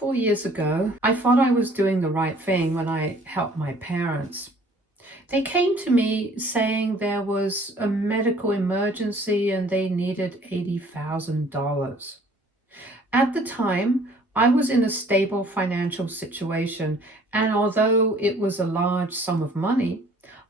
4 years ago, I thought I was doing the right thing when I helped my parents. They came to me saying there was a medical emergency and they needed $80,000. At the time, I was in a stable financial situation, and although it was a large sum of money,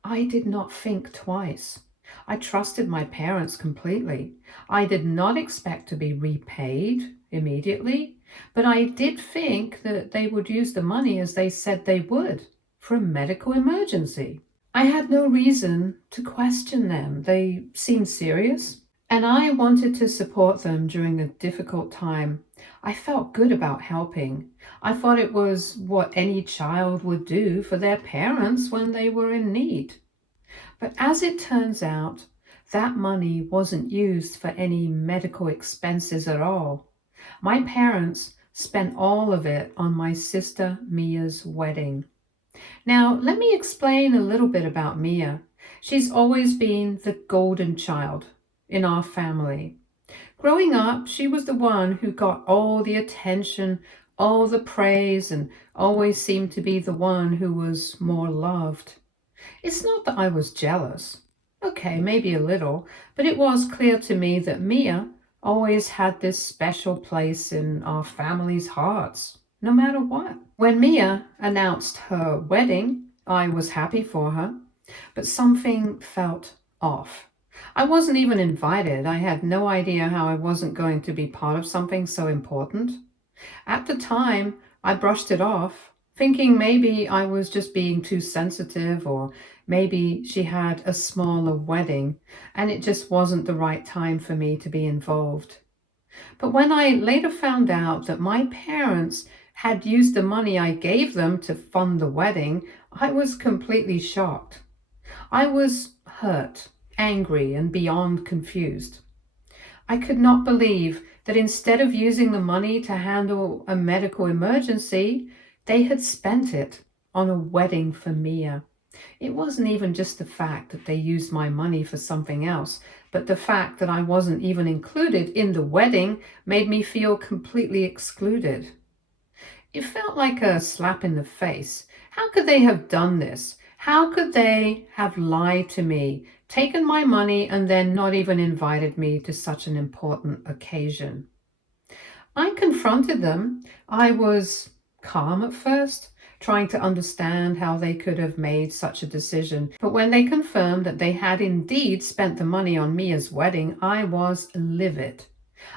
I did not think twice. I trusted my parents completely. I did not expect to be repaid immediately, but I did think that they would use the money as they said they would for a medical emergency. I had no reason to question them. They seemed serious, and I wanted to support them during a difficult time. I felt good about helping. I thought it was what any child would do for their parents when they were in need. But as it turns out, that money wasn't used for any medical expenses at all. My parents spent all of it on my sister Mia's wedding. Now, let me explain a little bit about Mia. She's always been the golden child in our family. Growing up, she was the one who got all the attention, all the praise, and always seemed to be the one who was more loved. It's not that I was jealous. Okay, maybe a little, but it was clear to me that Mia always had this special place in our family's hearts, no matter what. When Mia announced her wedding, I was happy for her, but something felt off. I wasn't even invited. I had no idea how I wasn't going to be part of something so important. At the time, I brushed it off, thinking maybe I was just being too sensitive, or maybe she had a smaller wedding and it just wasn't the right time for me to be involved. But when I later found out that my parents had used the money I gave them to fund the wedding, I was completely shocked. I was hurt, angry, and beyond confused. I could not believe that instead of using the money to handle a medical emergency, they had spent it on a wedding for Mia. It wasn't even just the fact that they used my money for something else, but the fact that I wasn't even included in the wedding made me feel completely excluded. It felt like a slap in the face. How could they have done this? How could they have lied to me, taken my money, and then not even invited me to such an important occasion? I confronted them. I was calm at first, trying to understand how they could have made such a decision. But when they confirmed that they had indeed spent the money on Mia's wedding, I was livid.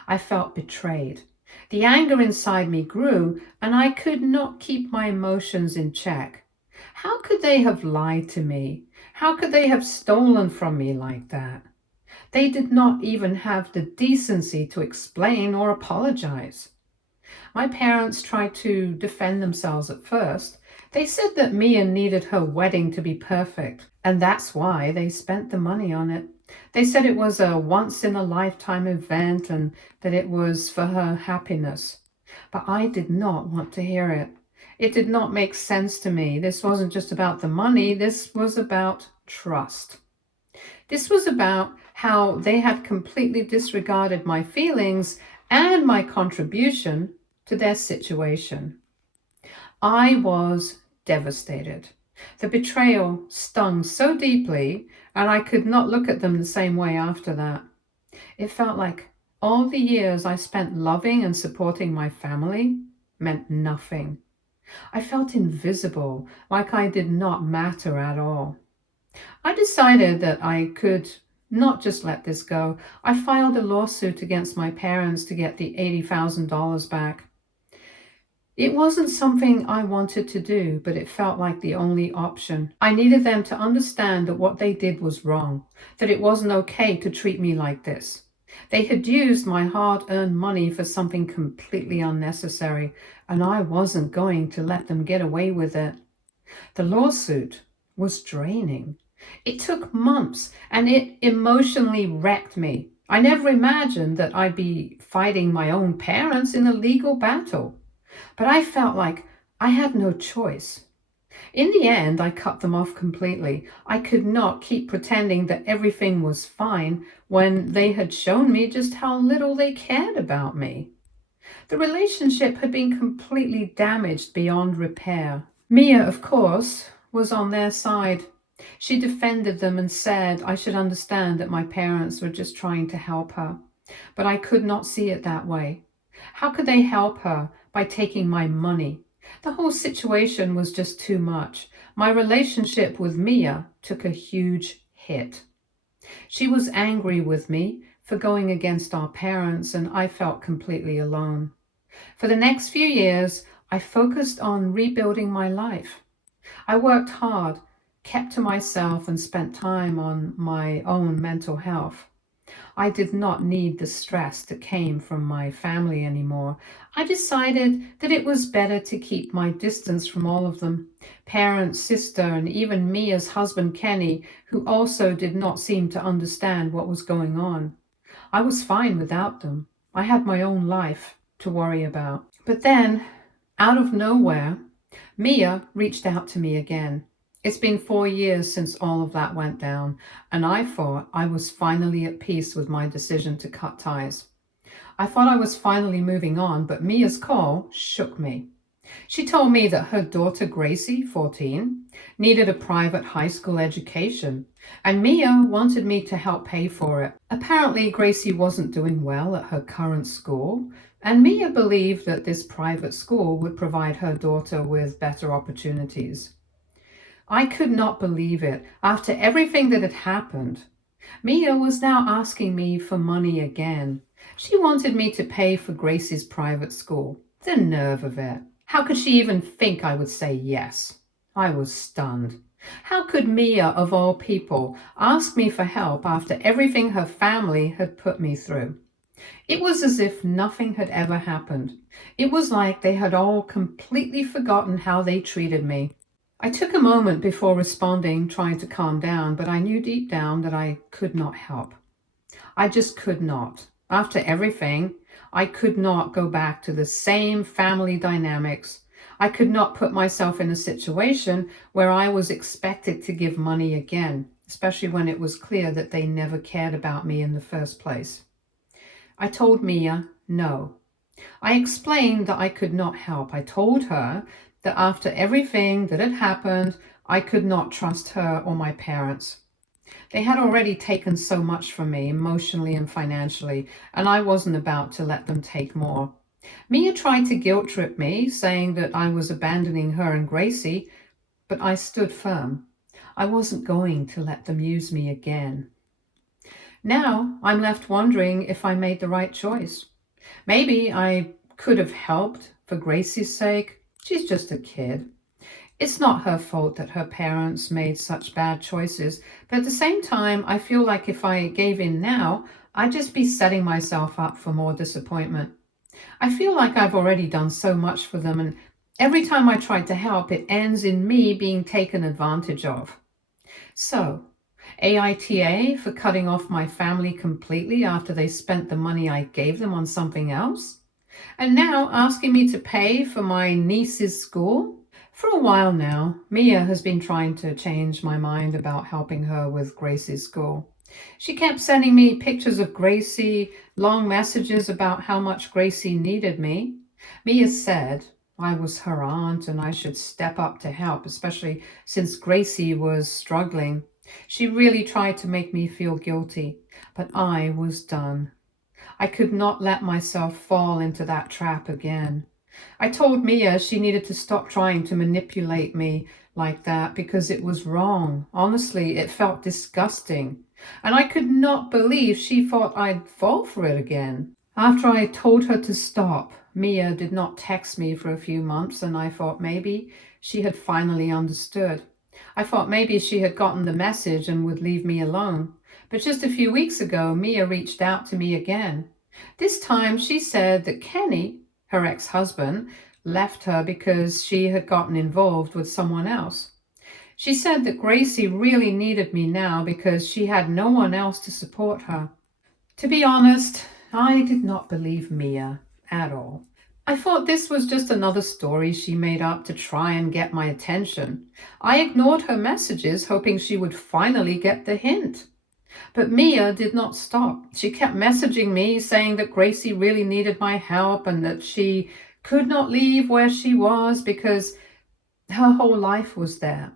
I felt betrayed. The anger inside me grew, and I could not keep my emotions in check. How could they have lied to me? How could they have stolen from me like that? They did not even have the decency to explain or apologize. My parents tried to defend themselves at first. They said that Mia needed her wedding to be perfect, and that's why they spent the money on it. They said it was a once-in-a-lifetime event and that it was for her happiness. But I did not want to hear it. It did not make sense to me. This wasn't just about the money. This was about trust. This was about how they had completely disregarded my feelings and my contribution to their situation. I was devastated. The betrayal stung so deeply, and I could not look at them the same way after that. It felt like all the years I spent loving and supporting my family meant nothing. I felt invisible, like I did not matter at all. I decided that I could not just let this go. I filed a lawsuit against my parents to get the $80,000 back. It wasn't something I wanted to do, but it felt like the only option. I needed them to understand that what they did was wrong, that it wasn't okay to treat me like this. They had used my hard-earned money for something completely unnecessary, and I wasn't going to let them get away with it. The lawsuit was draining. It took months, and it emotionally wrecked me. I never imagined that I'd be fighting my own parents in a legal battle. But I felt like I had no choice. In the end, I cut them off completely. I could not keep pretending that everything was fine when they had shown me just how little they cared about me. The relationship had been completely damaged beyond repair. Mia, of course, was on their side. She defended them and said I should understand that my parents were just trying to help her. But I could not see it that way. How could they help her by taking my money? The whole situation was just too much. My relationship with Mia took a huge hit. She was angry with me for going against our parents, and I felt completely alone. For the next few years, I focused on rebuilding my life. I worked hard, kept to myself, and spent time on my own mental health. I did not need the stress that came from my family anymore. I decided that it was better to keep my distance from all of them. Parents, sister, and even Mia's husband Kenny, who also did not seem to understand what was going on. I was fine without them. I had my own life to worry about. But then, out of nowhere, Mia reached out to me again. It's been 4 years since all of that went down, and I thought I was finally at peace with my decision to cut ties. I thought I was finally moving on, but Mia's call shook me. She told me that her daughter Gracie, 14, needed a private high school education, and Mia wanted me to help pay for it. Apparently, Gracie wasn't doing well at her current school, and Mia believed that this private school would provide her daughter with better opportunities. I could not believe it. After everything that had happened, Mia was now asking me for money again. She wanted me to pay for Gracie's private school. The nerve of it. How could she even think I would say yes? I was stunned. How could Mia, of all people, ask me for help after everything her family had put me through? It was as if nothing had ever happened. It was like they had all completely forgotten how they treated me. I took a moment before responding, trying to calm down, but I knew deep down that I could not help. I just could not. After everything, I could not go back to the same family dynamics. I could not put myself in a situation where I was expected to give money again, especially when it was clear that they never cared about me in the first place. I told Mia no. I explained that I could not help. I told her that after everything that had happened, I could not trust her or my parents. They had already taken so much from me, emotionally and financially, and I wasn't about to let them take more. Mia tried to guilt trip me, saying that I was abandoning her and Gracie, but I stood firm. I wasn't going to let them use me again. Now I'm left wondering if I made the right choice. Maybe I could have helped for Gracie's sake. She's just a kid. It's not her fault that her parents made such bad choices, but at the same time, I feel like if I gave in now, I'd just be setting myself up for more disappointment. I feel like I've already done so much for them, and every time I try to help, it ends in me being taken advantage of. So, AITA for cutting off my family completely after they spent the money I gave them on something else? And now asking me to pay for my niece's school? For a while now, Mia has been trying to change my mind about helping her with Gracie's school. She kept sending me pictures of Gracie, long messages about how much Gracie needed me. Mia said I was her aunt and I should step up to help, especially since Gracie was struggling. She really tried to make me feel guilty, but I was done. I could not let myself fall into that trap again. I told Mia she needed to stop trying to manipulate me like that because it was wrong. Honestly, it felt disgusting. And I could not believe she thought I'd fall for it again. After I told her to stop, Mia did not text me for a few months, and I thought maybe she had finally understood. I thought maybe she had gotten the message and would leave me alone. But just a few weeks ago, Mia reached out to me again. This time she said that Kenny, her ex-husband, left her because she had gotten involved with someone else. She said that Gracie really needed me now because she had no one else to support her. To be honest, I did not believe Mia at all. I thought this was just another story she made up to try and get my attention. I ignored her messages, hoping she would finally get the hint. But Mia did not stop. She kept messaging me saying that Gracie really needed my help and that she could not leave where she was because her whole life was there.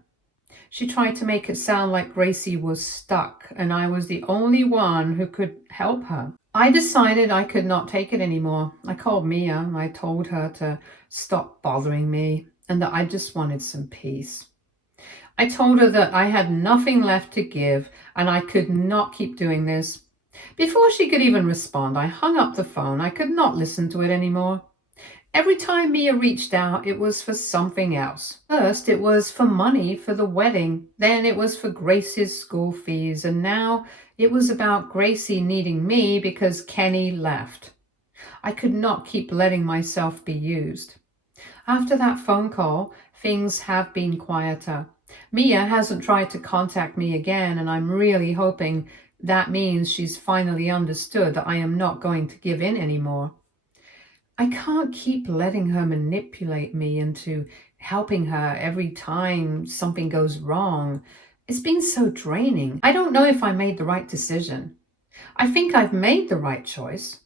She tried to make it sound like Gracie was stuck and I was the only one who could help her. I decided I could not take it anymore. I called Mia and I told her to stop bothering me and that I just wanted some peace. I told her that I had nothing left to give and I could not keep doing this. Before she could even respond, I hung up the phone. I could not listen to it anymore. Every time Mia reached out, it was for something else. First, it was for money for the wedding. Then it was for Gracie's school fees. And now it was about Gracie needing me because Kenny left. I could not keep letting myself be used. After that phone call, things have been quieter. Mia hasn't tried to contact me again, and I'm really hoping that means she's finally understood that I am not going to give in anymore. I can't keep letting her manipulate me into helping her every time something goes wrong. It's been so draining. I don't know if I made the right decision. I think I've made the right choice.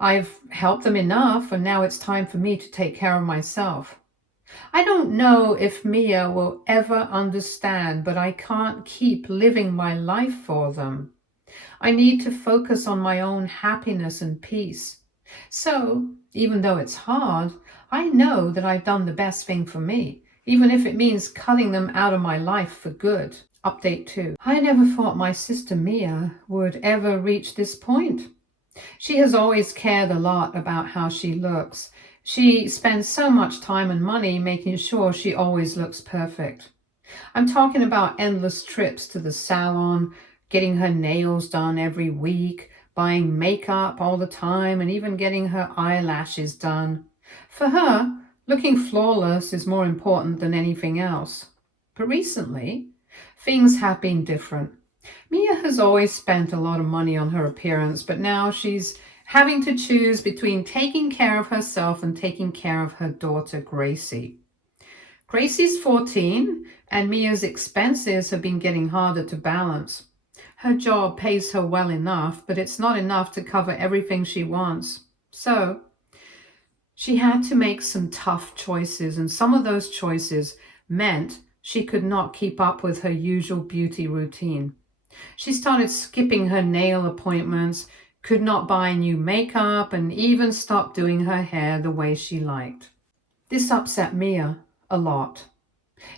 I've helped them enough, and now it's time for me to take care of myself. I don't know if Mia will ever understand, but I can't keep living my life for them. I need to focus on my own happiness and peace. So, even though it's hard, I know that I've done the best thing for me, even if it means cutting them out of my life for good. Update 2. I never thought my sister Mia would ever reach this point. She has always cared a lot about how she looks. She spends so much time and money making sure she always looks perfect. I'm talking about endless trips to the salon, getting her nails done every week, buying makeup all the time, and even getting her eyelashes done. For her, looking flawless is more important than anything else. But recently, things have been different. Mia has always spent a lot of money on her appearance, but now she's having to choose between taking care of herself and taking care of her daughter, Gracie. Gracie's 14, and Mia's expenses have been getting harder to balance. Her job pays her well enough, but it's not enough to cover everything she wants. So, she had to make some tough choices, and some of those choices meant she could not keep up with her usual beauty routine. She started skipping her nail appointments, could not buy new makeup, and even stopped doing her hair the way she liked. This upset Mia a lot.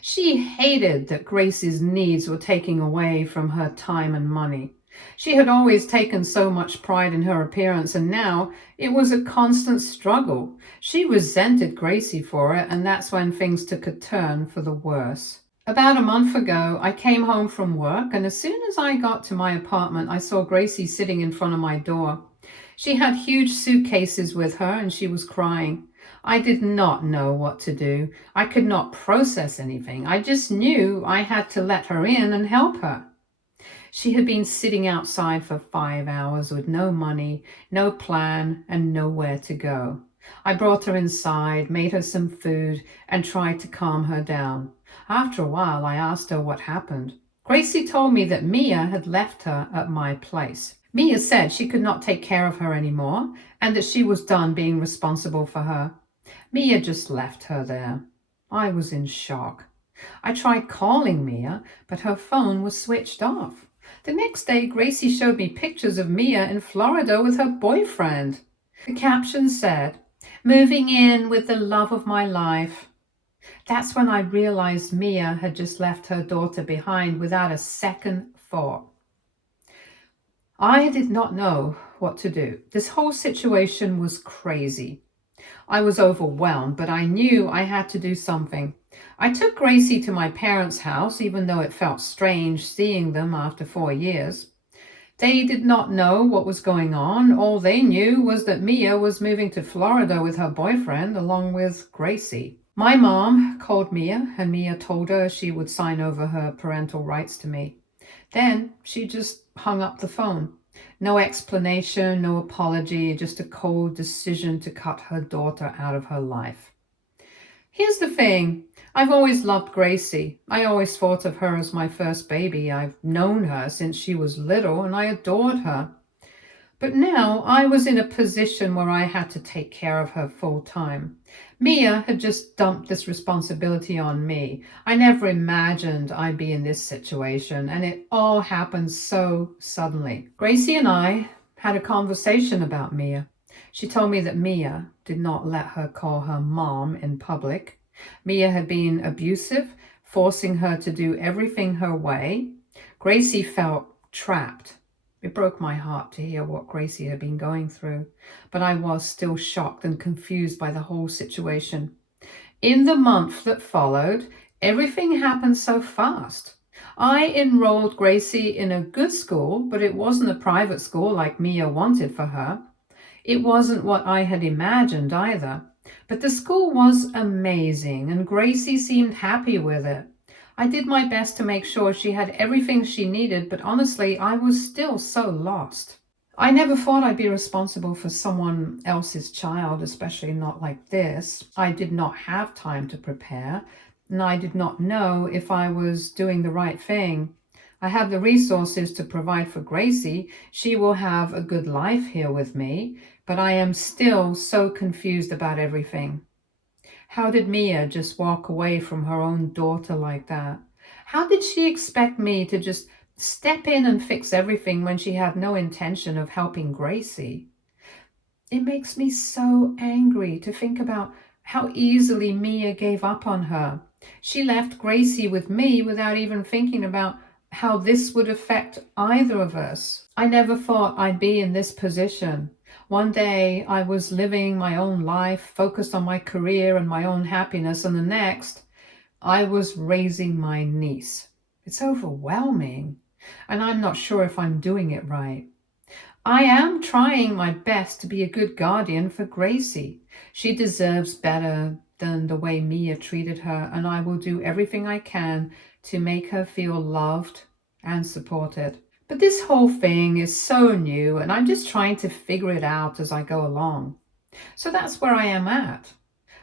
She hated that Gracie's needs were taking away from her time and money. She had always taken so much pride in her appearance, and now it was a constant struggle. She resented Gracie for it, and that's when things took a turn for the worse. About a month ago, I came home from work, and as soon as I got to my apartment, I saw Gracie sitting in front of my door. She had huge suitcases with her, and she was crying. I did not know what to do. I could not process anything. I just knew I had to let her in and help her. She had been sitting outside for 5 hours with no money, no plan, and nowhere to go. I brought her inside, made her some food, and tried to calm her down. After a while, I asked her what happened. Gracie told me that Mia had left her at my place. Mia said she could not take care of her anymore and that she was done being responsible for her. Mia just left her there. I was in shock. I tried calling Mia, but her phone was switched off. The next day, Gracie showed me pictures of Mia in Florida with her boyfriend. The caption said, "Moving in with the love of my life." That's when I realized Mia had just left her daughter behind without a second thought. I did not know what to do. This whole situation was crazy. I was overwhelmed, but I knew I had to do something. I took Gracie to my parents' house, even though it felt strange seeing them after 4 years. They did not know what was going on. All they knew was that Mia was moving to Florida with her boyfriend, along with Gracie. My mom called Mia, and Mia told her she would sign over her parental rights to me. Then she just hung up the phone. No explanation, no apology, just a cold decision to cut her daughter out of her life. Here's the thing. I've always loved Gracie. I always thought of her as my first baby. I've known her since she was little and I adored her. But now I was in a position where I had to take care of her full time. Mia had just dumped this responsibility on me. I never imagined I'd be in this situation, and it all happened so suddenly. Gracie and I had a conversation about Mia. She told me that Mia did not let her call her mom in public. Mia had been abusive, forcing her to do everything her way. Gracie felt trapped. It broke my heart to hear what Gracie had been going through, but I was still shocked and confused by the whole situation. In the month that followed, everything happened so fast. I enrolled Gracie in a good school, but it wasn't a private school like Mia wanted for her. It wasn't what I had imagined either, but the school was amazing and Gracie seemed happy with it. I did my best to make sure she had everything she needed, but honestly, I was still so lost. I never thought I'd be responsible for someone else's child, especially not like this. I did not have time to prepare, and I did not know if I was doing the right thing. I have the resources to provide for Gracie. She will have a good life here with me, but I am still so confused about everything. How did Mia just walk away from her own daughter like that? How did she expect me to just step in and fix everything when she had no intention of helping Gracie? It makes me so angry to think about how easily Mia gave up on her. She left Gracie with me without even thinking about how this would affect either of us. I never thought I'd be in this position. One day I was living my own life, focused on my career and my own happiness, and the next I was raising my niece. It's overwhelming, and I'm not sure if I'm doing it right. I am trying my best to be a good guardian for Gracie. She deserves better than the way Mia treated her, and I will do everything I can to make her feel loved and supported. But this whole thing is so new, and I'm just trying to figure it out as I go along. So that's where I am at.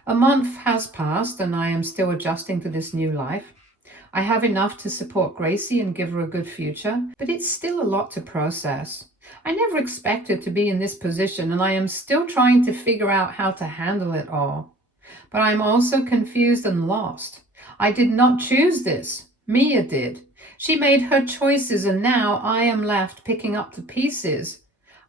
A month has passed, and I am still adjusting to this new life. I have enough to support Gracie and give her a good future, but it's still a lot to process. I never expected to be in this position, and I am still trying to figure out how to handle it all. But I'm also confused and lost. I did not choose this. Mia did. She made her choices, and now I am left picking up the pieces.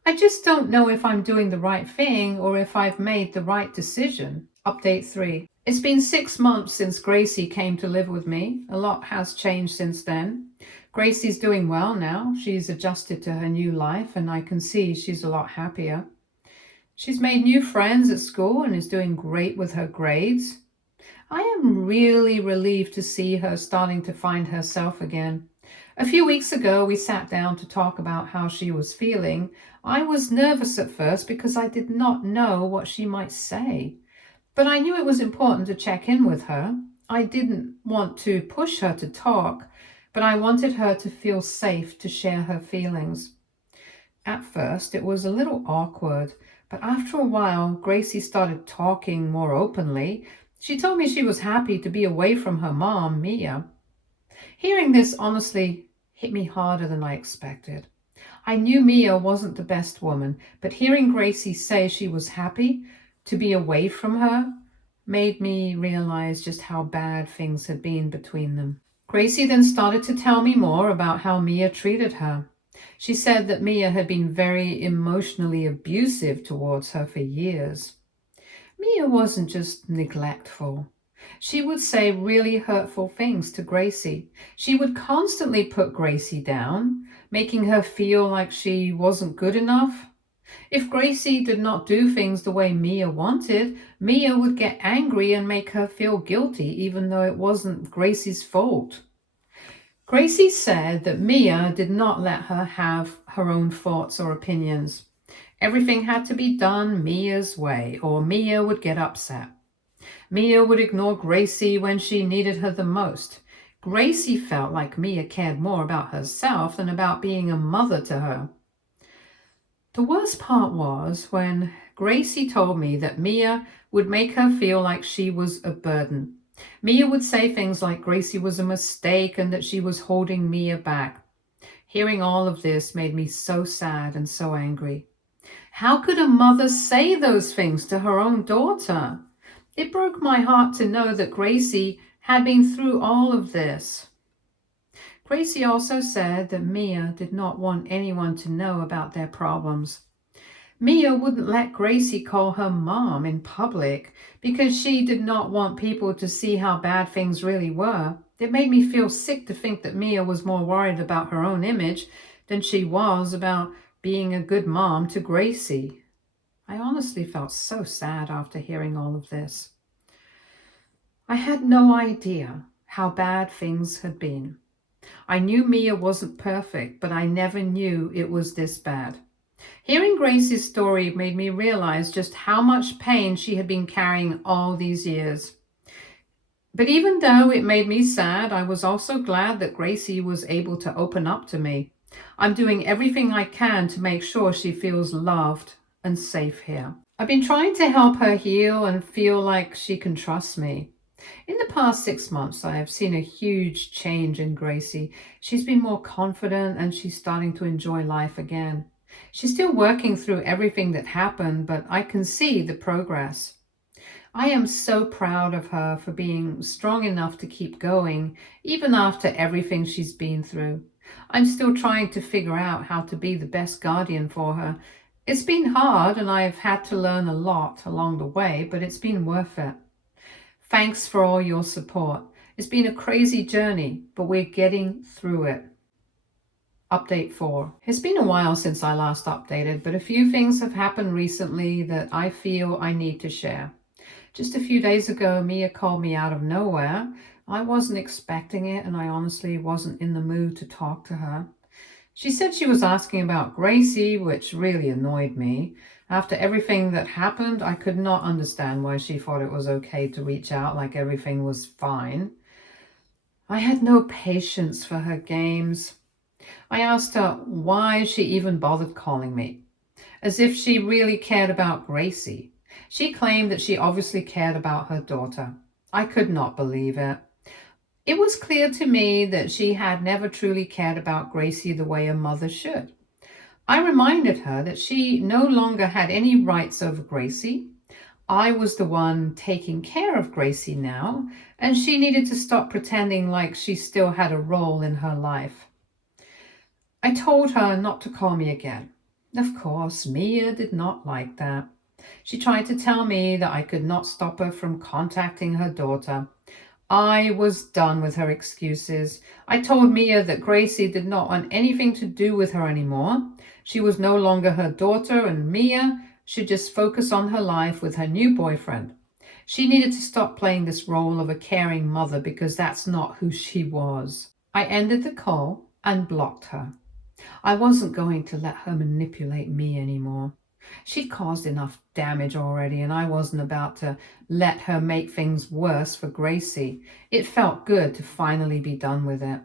I just don't know if I'm doing the right thing or if I've made the right decision. Update 3. It's been 6 months since Gracie came to live with me. A lot has changed since then. Gracie's doing well now. She's adjusted to her new life, and I can see she's a lot happier. She's made new friends at school and is doing great with her grades. I am really relieved to see her starting to find herself again. A few weeks ago, we sat down to talk about how she was feeling. I was nervous at first because I did not know what she might say. But I knew it was important to check in with her. I didn't want to push her to talk, but I wanted her to feel safe to share her feelings. At first, it was a little awkward, but after a while, Gracie started talking more openly. She told me she was happy to be away from her mom, Mia. Hearing this honestly hit me harder than I expected. I knew Mia wasn't the best woman, but hearing Gracie say she was happy to be away from her made me realize just how bad things had been between them. Gracie then started to tell me more about how Mia treated her. She said that Mia had been very emotionally abusive towards her for years. Mia wasn't just neglectful. She would say really hurtful things to Gracie. She would constantly put Gracie down, making her feel like she wasn't good enough. If Gracie did not do things the way Mia wanted, Mia would get angry and make her feel guilty, even though it wasn't Gracie's fault. Gracie said that Mia did not let her have her own thoughts or opinions. Everything had to be done Mia's way, or Mia would get upset. Mia would ignore Gracie when she needed her the most. Gracie felt like Mia cared more about herself than about being a mother to her. The worst part was when Gracie told me that Mia would make her feel like she was a burden. Mia would say things like Gracie was a mistake and that she was holding Mia back. Hearing all of this made me so sad and so angry. How could a mother say those things to her own daughter? It broke my heart to know that Gracie had been through all of this. Gracie also said that Mia did not want anyone to know about their problems. Mia wouldn't let Gracie call her mom in public because she did not want people to see how bad things really were. It made me feel sick to think that Mia was more worried about her own image than she was about being a good mom to Gracie. I honestly felt so sad after hearing all of this. I had no idea how bad things had been. I knew Mia wasn't perfect, but I never knew it was this bad. Hearing Gracie's story made me realize just how much pain she had been carrying all these years. But even though it made me sad, I was also glad that Gracie was able to open up to me. I'm doing everything I can to make sure she feels loved and safe here. I've been trying to help her heal and feel like she can trust me. In the past 6 months, I have seen a huge change in Gracie. She's been more confident and she's starting to enjoy life again. She's still working through everything that happened, but I can see the progress. I am so proud of her for being strong enough to keep going, even after everything she's been through. I'm still trying to figure out how to be the best guardian for her. It's been hard and I've had to learn a lot along the way, but it's been worth it. Thanks for all your support. It's been a crazy journey, but we're getting through it. Update 4. It's been a while since I last updated, but a few things have happened recently that I feel I need to share. Just a few days ago, Mia called me out of nowhere. I wasn't expecting it, and I honestly wasn't in the mood to talk to her. She said she was asking about Gracie, which really annoyed me. After everything that happened, I could not understand why she thought it was okay to reach out like everything was fine. I had no patience for her games. I asked her why she even bothered calling me, as if she really cared about Gracie. She claimed that she obviously cared about her daughter. I could not believe it. It was clear to me that she had never truly cared about Gracie the way a mother should. I reminded her that she no longer had any rights over Gracie. I was the one taking care of Gracie now, and she needed to stop pretending like she still had a role in her life. I told her not to call me again. Of course, Mia did not like that. She tried to tell me that I could not stop her from contacting her daughter. I was done with her excuses. I told Mia that Gracie did not want anything to do with her anymore. She was no longer her daughter, and Mia should just focus on her life with her new boyfriend. She needed to stop playing this role of a caring mother because that's not who she was. I ended the call and blocked her. I wasn't going to let her manipulate me anymore. She'd caused enough damage already, and I wasn't about to let her make things worse for Gracie. It felt good to finally be done with it.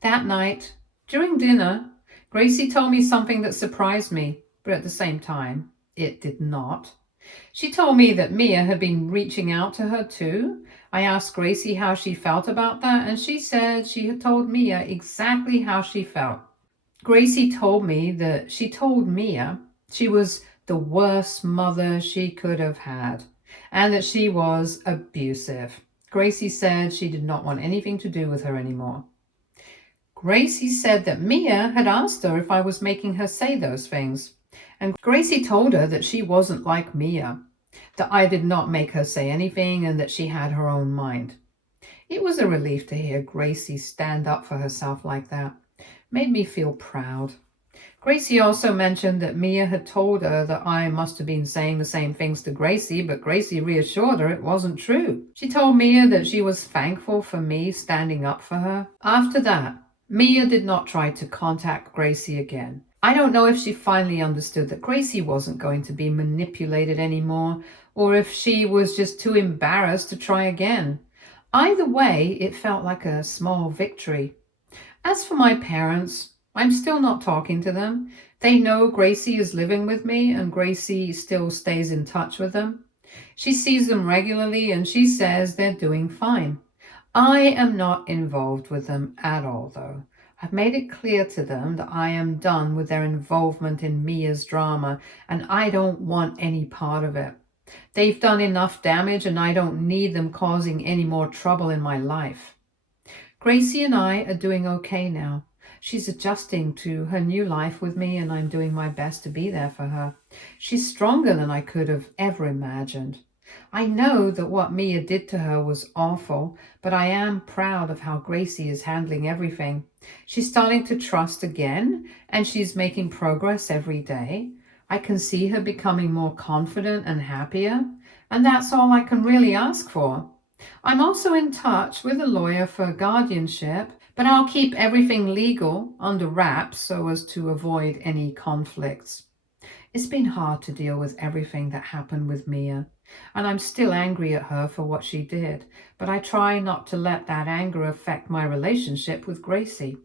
That night, during dinner, Gracie told me something that surprised me, but at the same time, it did not. She told me that Mia had been reaching out to her too. I asked Gracie how she felt about that, and she said she had told Mia exactly how she felt. Gracie told me that she told Mia she was the worst mother she could have had, and that she was abusive. Gracie said she did not want anything to do with her anymore. Gracie said that Mia had asked her if I was making her say those things, and Gracie told her that she wasn't like Mia, that I did not make her say anything, and that she had her own mind. It was a relief to hear Gracie stand up for herself like that. Made me feel proud. Gracie also mentioned that Mia had told her that I must have been saying the same things to Gracie, but Gracie reassured her it wasn't true. She told Mia that she was thankful for me standing up for her. After that, Mia did not try to contact Gracie again. I don't know if she finally understood that Gracie wasn't going to be manipulated anymore, or if she was just too embarrassed to try again. Either way, it felt like a small victory. As for my parents, I'm still not talking to them. They know Gracie is living with me and Gracie still stays in touch with them. She sees them regularly and she says they're doing fine. I am not involved with them at all, though. I've made it clear to them that I am done with their involvement in Mia's drama and I don't want any part of it. They've done enough damage and I don't need them causing any more trouble in my life. Gracie and I are doing okay now. She's adjusting to her new life with me and I'm doing my best to be there for her. She's stronger than I could have ever imagined. I know that what Mia did to her was awful, but I am proud of how Gracie is handling everything. She's starting to trust again and she's making progress every day. I can see her becoming more confident and happier, and that's all I can really ask for. I'm also in touch with a lawyer for guardianship, but I'll keep everything legal under wraps so as to avoid any conflicts. It's been hard to deal with everything that happened with Mia, and I'm still angry at her for what she did, but I try not to let that anger affect my relationship with Gracie.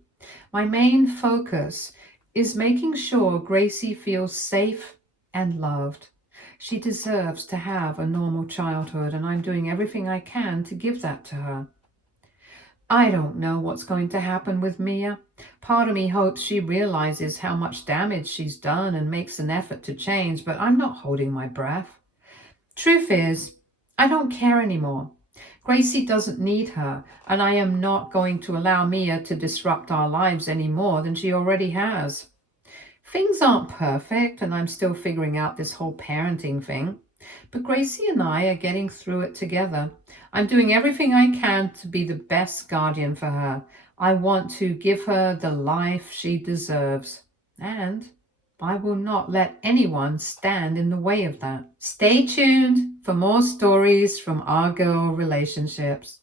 My main focus is making sure Gracie feels safe and loved. She deserves to have a normal childhood, and I'm doing everything I can to give that to her. I don't know what's going to happen with Mia. Part of me hopes she realizes how much damage she's done and makes an effort to change, but I'm not holding my breath. Truth is, I don't care anymore. Gracie doesn't need her, and I am not going to allow Mia to disrupt our lives any more than she already has. Things aren't perfect, and I'm still figuring out this whole parenting thing, but Gracie and I are getting through it together. I'm doing everything I can to be the best guardian for her. I want to give her the life she deserves, and I will not let anyone stand in the way of that. Stay tuned for more stories from our girl relationships.